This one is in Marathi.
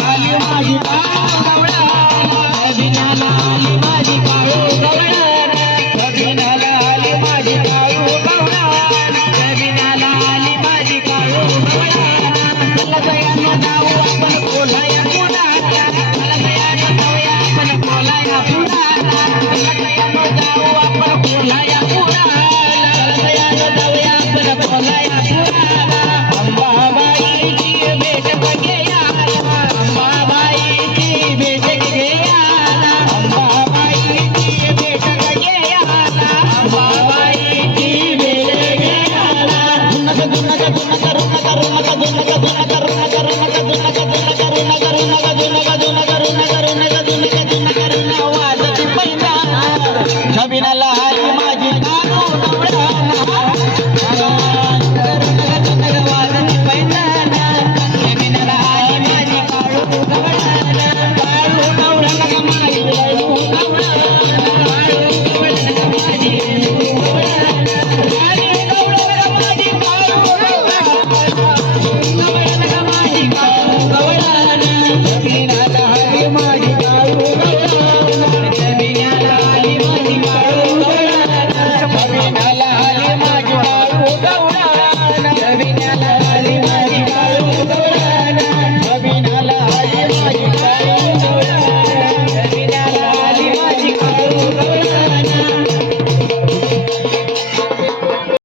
आली माझी काळी गवळा